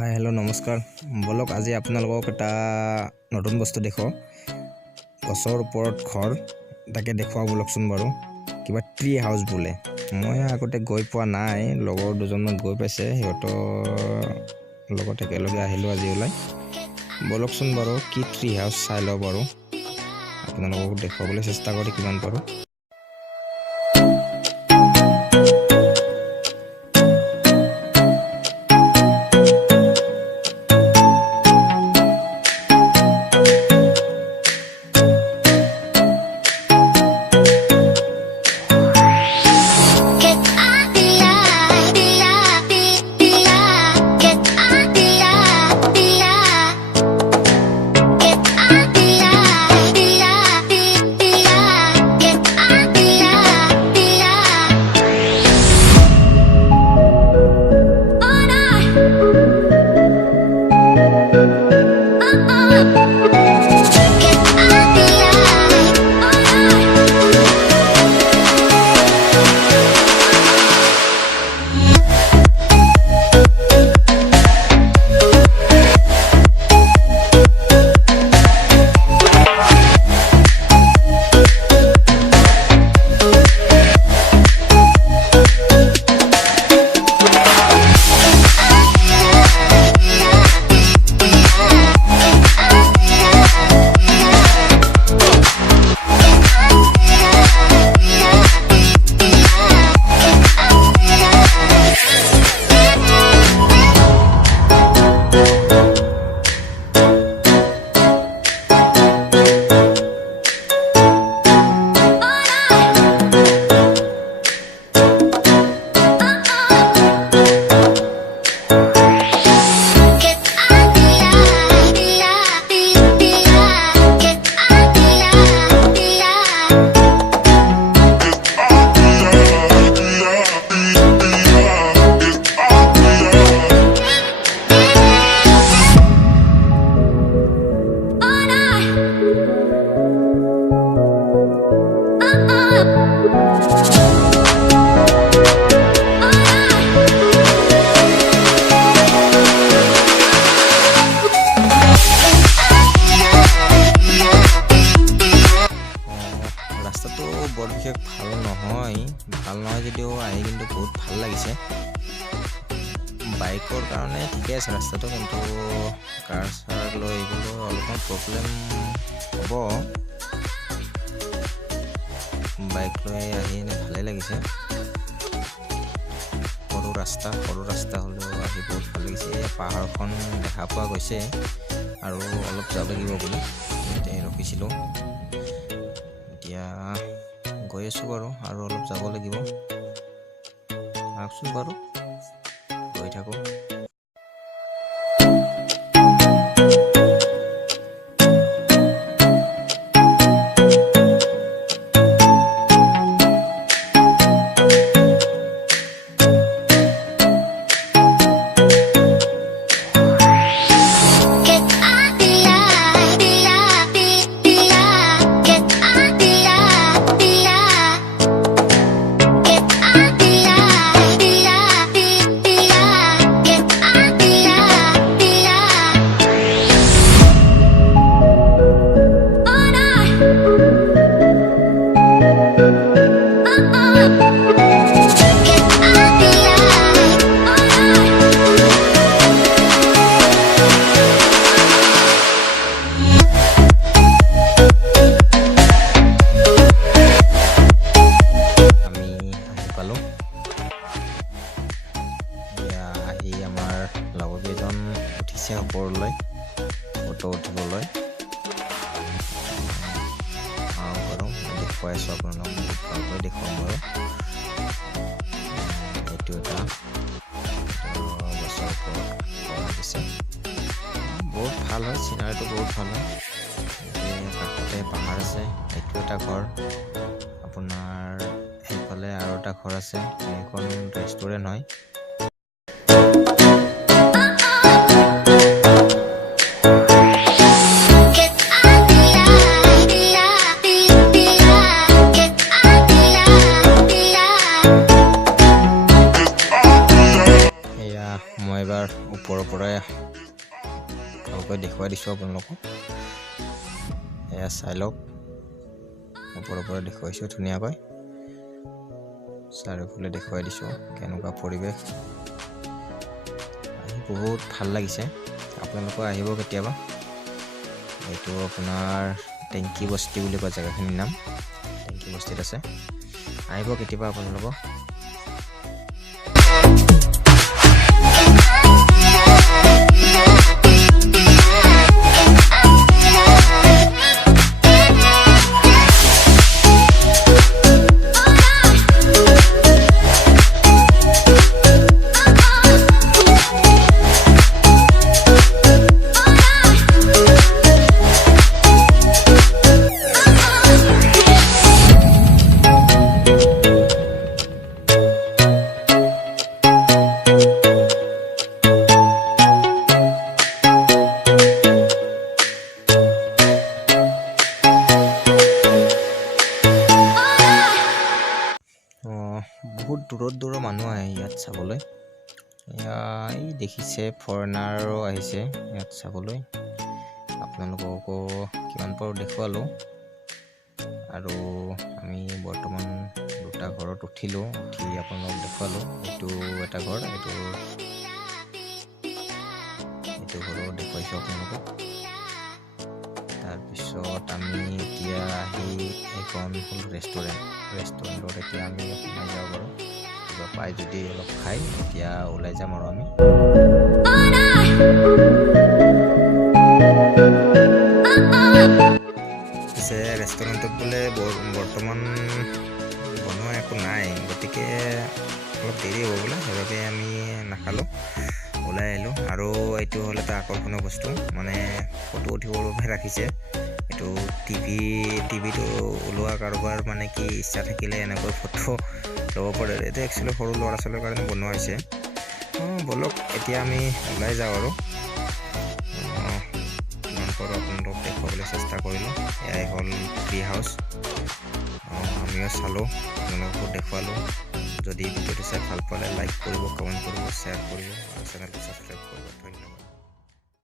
Hi hello' নমস্কাৰ বলক আজি আপোনালোকক এটা নতুন বস্তু দেখো গছৰ ওপৰত ঘৰ তাকে দেখুৱা বলকচোন বাৰু কিবা ট্ৰি হাউস বোলে মই আগতে গৈ পোৱা নাই লগৰ দুজনমান গৈ পাইছে সিহঁতৰ লগত একেলগে আহিলো আজি ওলাই বলকচোন বাৰু কি ট্ৰি হাউস চাই লওঁ বাৰু আপোনালোকক দেখুৱাবলৈ চেষ্টা কৰি কিমান পাৰো ৰাস্তাটো বৰ বিশেষ ভাল নহয় যদিও আহি কিন্তু বহুত ভাল লাগিছে বাইকৰ কাৰণে ঠিকে আছে ৰাস্তাটো কিন্তু কাৰ চাৰ লৈ গ'লেও অলপমান প্ৰব্লেম হ'ব বাইক লৈ আহি এনে ভালেই লাগিছে সৰু ৰাস্তা হ'লেও আহি বহুত ভাল লাগিছে পাহাৰখন দেখা পোৱা গৈছে আৰু অলপ যাব লাগিব বুলি এতিয়া ৰখিছিলোঁ এতিয়া গৈ আছোঁ বাৰু আৰু অলপ যাব লাগিব আহকচোন বাৰু গৈ থাকোঁ ওপৰলৈ ফটো উঠিবলৈ বাৰু দেখুৱাই আছোঁ আপোনালোকক বহুত ভালকৈ দেখুৱাম বাৰু এইটো এটা গছৰ ওপৰত কৰা দিছে বহুত ভাল হয় চিনাৰীটো বহুত ভাল হয় কাষতে পাহাৰ আছে এইটো এটা ঘৰ আপোনাৰ সেইফালে আৰু এটা ঘৰ আছে এইখন ৰেষ্টুৰেণ্ট হয় এবাৰ ওপৰৰ পৰাই ভালকৈ দেখুৱাই দিছোঁ আপোনালোকক। এয়া চাই লওক, ওপৰৰ পৰা দেখুৱাইছোঁ ধুনীয়াকৈ, চাৰিওফালে দেখুৱাই দিছোঁ কেনেকুৱা পৰিৱেশ। আহি বহুত ভাল লাগিছে, আপোনালোকে আহিব কেতিয়াবা। এইটো আপোনাৰ টেংকি বস্তি বুলি কয় জেগাখিনিৰ নাম, টেংকি বস্তিত আছে, আহিব কেতিয়াবা আপোনালোকক। বহুত দূৰৰ মানুহ আহে ইয়াত চাবলৈ। এই দেখিছে ফৰেনাৰো আহিছে ইয়াত চাবলৈ। আপোনালোককো কিমান পাৰোঁ দেখুৱালোঁ। আৰু আমি বৰ্তমান দুটা ঘৰত উঠি আপোনালোকক দেখুৱালোঁ। এইটো এটা ঘৰ, এইটো ঘৰো দেখুৱাইছোঁ আপোনালোকক। তাৰপিছত আমি এতিয়া আহি এইখন হ'ল ৰেষ্টুৰেণ্টত এতিয়া আমি সোমাই যাব পাৰোঁ। কিবা পাই যদি অলপ খাই এতিয়া ওলাই যাম আৰু আমি। পিছে ৰেষ্টুৰেণ্টত বোলে বৰ্তমান বনোৱা একো নাই, গতিকে অলপ দেৰি হ'ব বোলে, সেইবাবে আমি নাখালোঁ, ওলাই আহিলোঁ। আৰু এইটো হ'ল এটা আকৰ্ষণীয় বস্তু, মানে ফটো উঠিবৰ বাবে ৰাখিছে। এইটো টিভিটো ওলোৱা কাৰোবাৰ মানে কি ইচ্ছা থাকিলে এনেকৈ ফটো ল'ব পাৰে। এইটো একচুৱেলি সৰু ল'ৰা ছোৱালীৰ কাৰণে বনোৱা হৈছে। ব'লক এতিয়া আমি ওলাই যাওঁ আৰু কিমান পাৰোঁ আপোনালোকক দেখুৱাবলৈ চেষ্টা কৰিলোঁ। এয়াই হ'ল ট্ৰি হাউচ, আমিও চালোঁ, আপোনালোককো দেখুৱালোঁ। যদি ভিডিঅ'টো চাই ভাল পালে লাইক কৰিব, কমেণ্ট কৰিব, শ্বেয়াৰ কৰিব আৰু চেনেলটো ছাবস্ক্ৰাইব কৰিব।